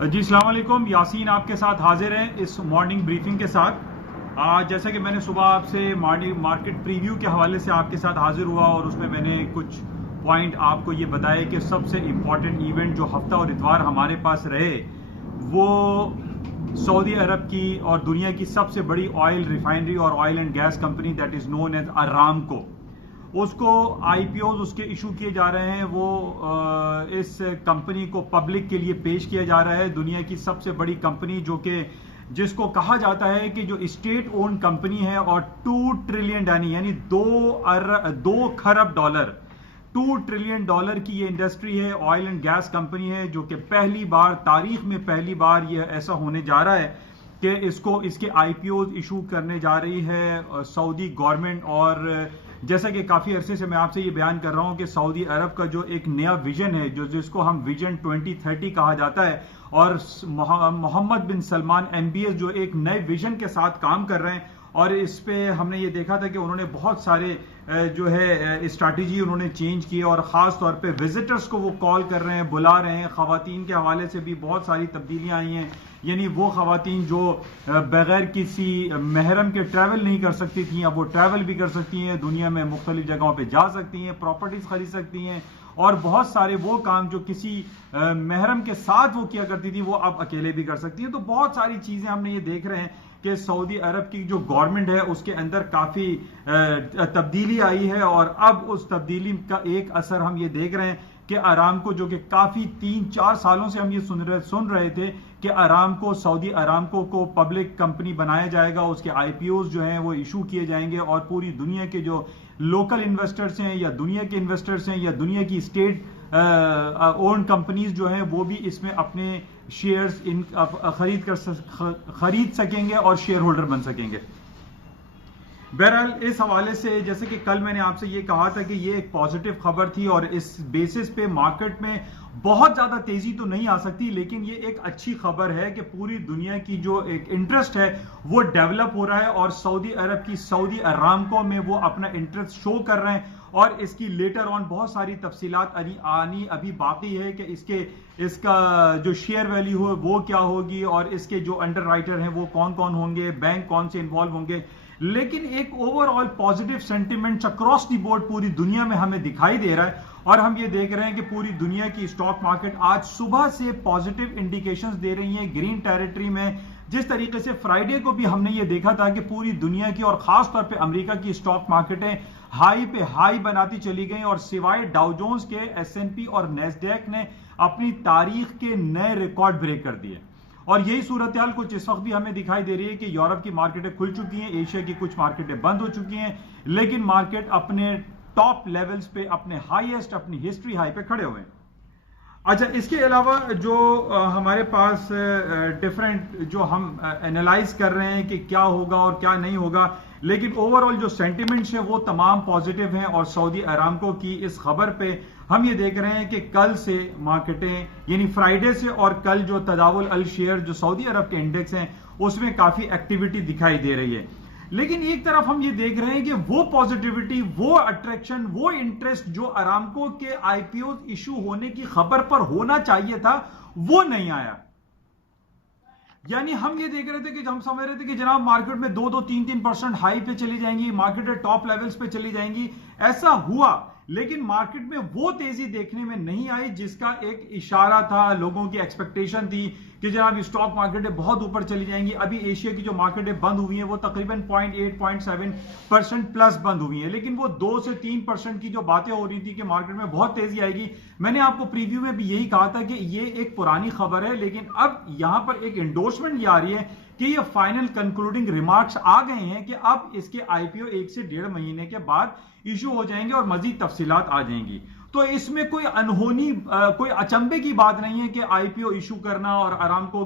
جی السلام علیکم، یاسین آپ کے ساتھ حاضر ہیں اس مارننگ بریفنگ کے ساتھ. جیسا کہ میں نے صبح آپ سے مارکیٹ پریویو کے حوالے سے آپ کے ساتھ حاضر ہوا اور اس میں نے کچھ پوائنٹ آپ کو یہ بتائے کہ سب سے امپورٹنٹ ایونٹ جو ہفتہ اور اتوار ہمارے پاس رہے وہ سعودی عرب کی اور دنیا کی سب سے بڑی آئل ریفائنری اور oil and gas company that is known as Aramco, اس کو آئی پی اوز اس کے ایشو کیے جا رہے ہیں. وہ اس کمپنی کو پبلک کے لیے پیش کیا جا رہا ہے. دنیا کی سب سے بڑی کمپنی جو کہ جس کو کہا جاتا ہے کہ جو اسٹیٹ اون کمپنی ہے اور 2 ٹریلین یعنی 2 کھرب ڈالر 2 ٹریلین ڈالر کی یہ انڈسٹری ہے، آئل اینڈ گیس کمپنی ہے، جو کہ تاریخ میں پہلی بار یہ ایسا ہونے جا رہا ہے کہ اس کے آئی پی اوز ایشو کرنے جا رہی ہے سعودی گورنمنٹ. اور جیسا کہ کافی عرصے سے میں آپ سے یہ بیان کر رہا ہوں کہ سعودی عرب کا جو ایک نیا ویژن ہے جس کو ہم ویژن 2030 کہا جاتا ہے، اور محمد بن سلمان MBS جو ایک نئے ویژن کے ساتھ کام کر رہے ہیں، اور اس پہ ہم نے یہ دیکھا تھا کہ انہوں نے بہت سارے جو ہے اسٹریٹجی انہوں نے چینج کی، اور خاص طور پہ وزٹرز کو وہ کال کر رہے ہیں، بلا رہے ہیں. خواتین کے حوالے سے بھی بہت ساری تبدیلیاں آئی ہیں، یعنی وہ خواتین جو بغیر کسی محرم کے ٹریول نہیں کر سکتی تھیں اب وہ ٹریول بھی کر سکتی ہیں، دنیا میں مختلف جگہوں پہ جا سکتی ہیں، پراپرٹیز خرید سکتی ہیں، اور بہت سارے وہ کام جو کسی محرم کے ساتھ وہ کیا کرتی تھی وہ اب اکیلے بھی کر سکتی ہیں. تو بہت ساری چیزیں ہم نے یہ دیکھ رہے ہیں کہ سعودی عرب کی جو گورنمنٹ ہے اس کے اندر کافی تبدیلی آئی ہے، اور اب اس تبدیلی کا ایک اثر ہم یہ دیکھ رہے ہیں کہ ارامکو جو کہ کافی 3-4 سالوں سے ہم یہ سن رہے تھے کہ سعودی ارامکو کو پبلک کمپنی بنایا جائے گا، اس کے آئی پی اوز جو ہیں وہ ایشو کیے جائیں گے، اور پوری دنیا کے جو لوکل انویسٹرز ہیں یا دنیا کے انویسٹرز ہیں یا دنیا کی اسٹیٹ اون کمپنیز جو ہیں وہ بھی اس میں اپنے شیئرز خرید سکیں گے اور شیئر ہولڈر بن سکیں گے. بہرحال اس حوالے سے جیسے کہ کل میں نے آپ سے یہ کہا تھا کہ یہ ایک پازیٹیو خبر تھی، اور اس بیسس پہ مارکیٹ میں بہت زیادہ تیزی تو نہیں آ سکتی، لیکن یہ ایک اچھی خبر ہے کہ پوری دنیا کی جو ایک انٹرسٹ ہے وہ ڈیولپ ہو رہا ہے، اور سعودی عرب کی سعودی ارامکو میں وہ اپنا انٹرسٹ شو کر رہے ہیں. اور اس کی لیٹر آن بہت ساری تفصیلات آنی ابھی باقی ہے کہ اس کا جو شیئر ویلیو ہے وہ کیا ہوگی، اور اس کے جو انڈر رائٹر ہیں وہ کون کون ہوں گے، بینک کون سے انوالو ہوں گے. لیکن ایک over all positive sentiment across the board پوری دنیا میں ہمیں دکھائی دے رہا ہے، اور ہم یہ دیکھ رہے ہیں کہ پوری دنیا کی اسٹاک مارکیٹ آج صبح سے پازیٹیو انڈیکیشنز دے رہی ہیں گرین ٹیریٹری میں. جس طریقے سے فرائیڈے کو بھی ہم نے یہ دیکھا تھا کہ پوری دنیا کی اور خاص طور پہ امریکہ کی اسٹاک مارکیٹیں ہائی پہ ہائی بناتی چلی گئیں، اور سوائے ڈاؤ جونز کے S&P اور نیسڈیک نے اپنی تاریخ کے نئے ریکارڈ بریک کر دیے. اور یہی صورتحال کچھ اس وقت بھی ہمیں دکھائی دے رہی ہے کہ یورپ کی مارکیٹیں کھل چکی ہیں، ایشیا کی کچھ مارکیٹیں بند ہو چکی ہیں، لیکن مارکیٹ اپنے ٹاپ لیولز پہ اپنے ہائیسٹ اپنی ہسٹری ہائی پہ کھڑے ہوئے ہیں. اچھا، اس کے علاوہ جو ہمارے پاس ڈیفرنٹ جو ہم انالائز کر رہے ہیں کہ کیا ہوگا اور کیا نہیں ہوگا، لیکن اوور آل جو سینٹیمنٹس ہیں وہ تمام پازیٹیو ہیں. اور سعودی ارامکو کی اس خبر پہ ہم یہ دیکھ رہے ہیں کہ کل سے مارکیٹیں یعنی فرائیڈے سے اور کل جو تداول الشیئر جو سعودی عرب کے انڈیکس ہیں اس میں کافی ایکٹیویٹی دکھائی دے رہی ہے. لیکن ایک طرف ہم یہ دیکھ رہے ہیں کہ وہ پازیٹیوٹی، وہ اٹریکشن، وہ انٹرسٹ جو ارامکو کے آئی پی او ایشو ہونے کی خبر پر ہونا چاہیے تھا وہ نہیں آیا. یعنی ہم یہ دیکھ رہے تھے کہ ہم سمجھ رہے تھے کہ جناب مارکیٹ میں 2-3% ہائی پہ چلی جائیں گی، مارکیٹ ٹاپ لیولز پہ چلی جائیں گی. ایسا ہوا، لیکن مارکیٹ میں وہ تیزی دیکھنے میں نہیں آئی جس کا ایک اشارہ تھا، لوگوں کی ایکسپیکٹیشن تھی کہ جناب اسٹاک مارکیٹیں بہت اوپر چلی جائیں گی. ابھی ایشیا کی جو مارکیٹیں بند ہوئی ہیں وہ تقریباً 0.8-0.7% پلس بند ہوئی ہیں، لیکن وہ 2-3% کی جو باتیں ہو رہی تھی کہ مارکیٹ میں بہت تیزی آئے گی. میں نے آپ کو پریویو میں بھی یہی کہا تھا کہ یہ ایک پرانی خبر ہے، لیکن اب یہاں پر ایک انڈورسمنٹ یہ آ رہی ہے کہ یہ فائنل کنکلوڈنگ ریمارکس آ گئے ہیں کہ اب اس کے آئی پی او 1 سے 1.5 مہینے کے بعد ایشو ہو جائیں گے اور مزید تفصیلات آ جائیں گی. تو اس میں کوئی انہونی کوئی اچنبے کی بات نہیں ہے کہ آئی پی او ایشو کرنا اور ارامکو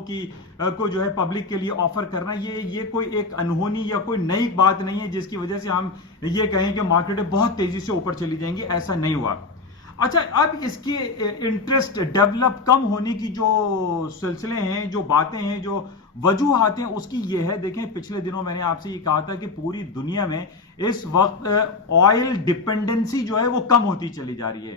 کو جو ہے پبلک کے لیے آفر کرنا یہ کوئی ایک انہونی یا کوئی نئی بات نہیں ہے جس کی وجہ سے ہم یہ کہیں کہ مارکیٹیں بہت تیزی سے اوپر چلی جائیں گی. ایسا نہیں ہوا. اچھا، اب اس کے انٹرسٹ ڈیولپ کم ہونے کی جو سلسلے ہیں، جو باتیں ہیں، جو وجوہات ہیں، اس کی یہ ہے. دیکھیں، پچھلے دنوں میں نے آپ سے یہ کہا تھا کہ پوری دنیا میں اس وقت آئل ڈیپینڈنسی جو ہے وہ کم ہوتی چلی جا رہی ہے.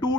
$2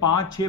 5-6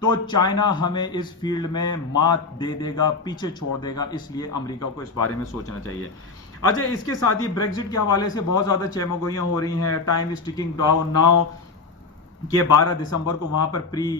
تو چائنا ہمیں اس فیلڈ میں مات دے دے گا، پیچھے چھوڑ دے گا، اس لیے امریکہ کو اس بارے میں سوچنا چاہیے۔ اچھا، اس کے ساتھ ہی بریگزٹ کے حوالے سے بہت زیادہ چیمگوئیاں ہو رہی ہیں، time is taking down now, کہ 12 دسمبر کو وہاں پر پری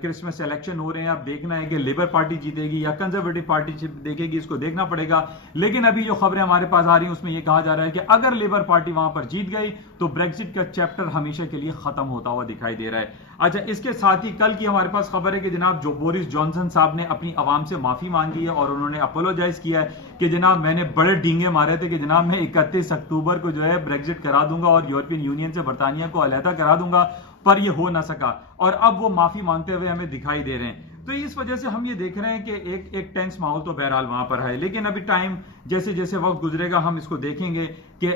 کرسمس الیکشن ہو رہے ہیں۔ اب دیکھنا ہے کہ لیبر پارٹی جیتے گی یا کنزرویٹو پارٹی دیکھے گی، اس کو دیکھنا پڑے گا۔ لیکن ابھی جو خبریں ہمارے پاس آ رہی ہیں اس میں یہ کہا جا رہا ہے کہ اگر لیبر پارٹی وہاں پر جیت گئی تو بریگزٹ کا چیپٹر ہمیشہ کے لیے ختم ہوتا ہوا دکھائی دے رہا ہے۔ اچھا، اس کے ساتھ ہی کل کی ہمارے پاس خبر ہے کہ جناب جو بورس جانسن صاحب نے اپنی عوام سے معافی مانگی ہے اور انہوں نے اپولوجائز کیا ہے کہ جناب میں نے بڑے ڈینگے مارے تھے کہ جناب میں 31 اکتوبر کو جو ہے بریگزٹ کرا دوں گا اور یورپین یونین سے برطانیہ کو علیحدہ کرا دوں گا، پر یہ ہو نہ سکا اور اب وہ معافی مانگتے ہوئے ہمیں دکھائی دے رہے ہیں۔ تو اس وجہ سے ہم یہ دیکھ رہے ہیں کہ ایک ٹینس ماحول تو بہرحال وہاں پر ہے، لیکن ابھی ٹائم جیسے جیسے وقت گزرے گا ہم اس کو دیکھیں گے کہ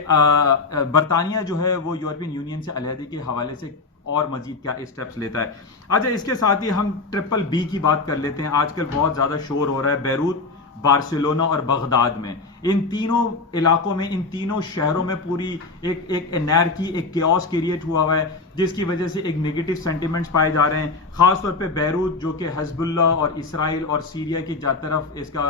برطانیہ جو ہے وہ یورپین یونین سے علیحدگی کے حوالے سے اور مزید کیا اسٹیپس لیتا ہے۔ اچھا، اس کے ساتھ ہی ہم ٹرپل بی کی بات کر لیتے ہیں۔ آج کل بہت زیادہ شور ہو رہا ہے بیروت، بارسلونا اور بغداد میں، ان تینوں علاقوں میں، ان تینوں شہروں میں پوری ایک انارکی، ایک کیوس کریٹ ہوا ہوا ہے، جس کی وجہ سے ایک نیگیٹو سینٹیمنٹس پائے جا رہے ہیں۔ خاص طور پہ بیروت جو کہ حزب اللہ اور اسرائیل اور سیریا کی طرف اس کا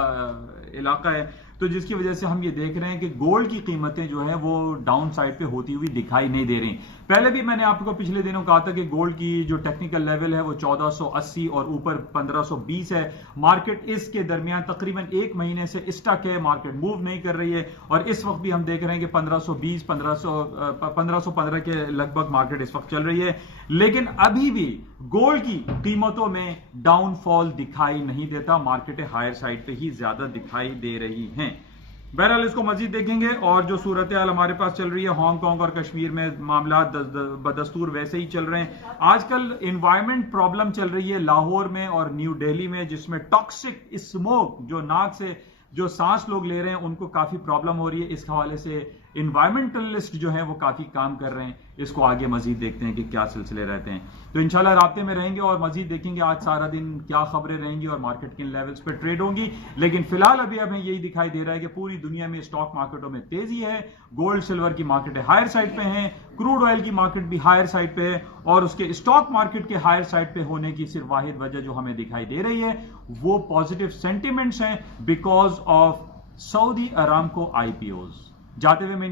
علاقہ ہے، تو جس کی وجہ سے ہم یہ دیکھ رہے ہیں کہ گولڈ کی قیمتیں جو ہیں وہ ڈاؤن سائڈ پہ ہوتی ہوئی دکھائی نہیں دے رہی۔ پہلے بھی میں نے آپ کو پچھلے دنوں کہا تھا کہ گولڈ کی جو ٹیکنیکل لیول ہے وہ 1480 اور اوپر 1520 ہے۔ مارکیٹ اس کے درمیان تقریباً ایک مہینے سے اسٹک ہے، مارکیٹ موو نہیں کر رہی ہے، اور اس وقت بھی ہم دیکھ رہے ہیں کہ 1520 1515 کے لگ بھگ مارکیٹ اس وقت چل رہی ہے، لیکن ابھی بھی گولڈ کی قیمتوں میں ڈاؤن فال دکھائی نہیں دیتا، مارکیٹیں ہائر سائڈ پہ ہی زیادہ دکھائی دے رہی ہیں۔ بہرحال اس کو مزید دیکھیں گے، اور جو صورتحال ہمارے پاس چل رہی ہے ہانگ کانگ اور کشمیر میں، معاملات بدستور ویسے ہی چل رہے ہیں۔ آج کل انوائرمنٹ پرابلم چل رہی ہے لاہور میں اور نیو دہلی میں، جس میں ٹاکسک اسموک جو ناک سے جو سانس لوگ لے رہے ہیں ان کو کافی پرابلم ہو رہی ہے۔ اس حوالے سے انوائرمنٹلسٹ جو ہیں وہ کافی کام کر رہے ہیں۔ اس کو آگے مزید دیکھتے ہیں کہ کیا سلسلے رہتے ہیں، تو انشاءاللہ رابطے میں رہیں گے اور مزید دیکھیں گے آج سارا دن کیا خبریں رہیں گی اور مارکیٹ کن لیولز پہ ٹریڈ ہوں گی۔ لیکن فی الحال ابھی ہمیں یہی دکھائی دے رہا ہے کہ پوری دنیا میں اسٹاک مارکیٹوں میں تیزی ہے، گولڈ سلور کی مارکیٹیں ہائر سائڈ پہ ہیں، کروڈ آئل کی مارکیٹ بھی ہائر سائڈ پہ ہے، اور اس کے اسٹاک مارکیٹ کے ہائر سائڈ پہ ہونے کی صرف واحد وجہ جو ہمیں دکھائی دے رہی ہے وہ پازیٹیو سینٹیمنٹس ہیں because of Saudi Aramco I P Os. جاتے ہوئے میں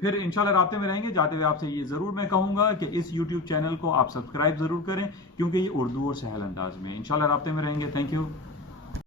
پھر انشاءاللہ رابطے میں رہیں گے۔ جاتے ہوئے آپ سے یہ ضرور میں کہوں گا کہ اس یوٹیوب چینل کو آپ سبسکرائب ضرور کریں، کیونکہ یہ اردو اور سہل انداز میں۔ انشاءاللہ رابطے میں رہیں گے۔ Thank you.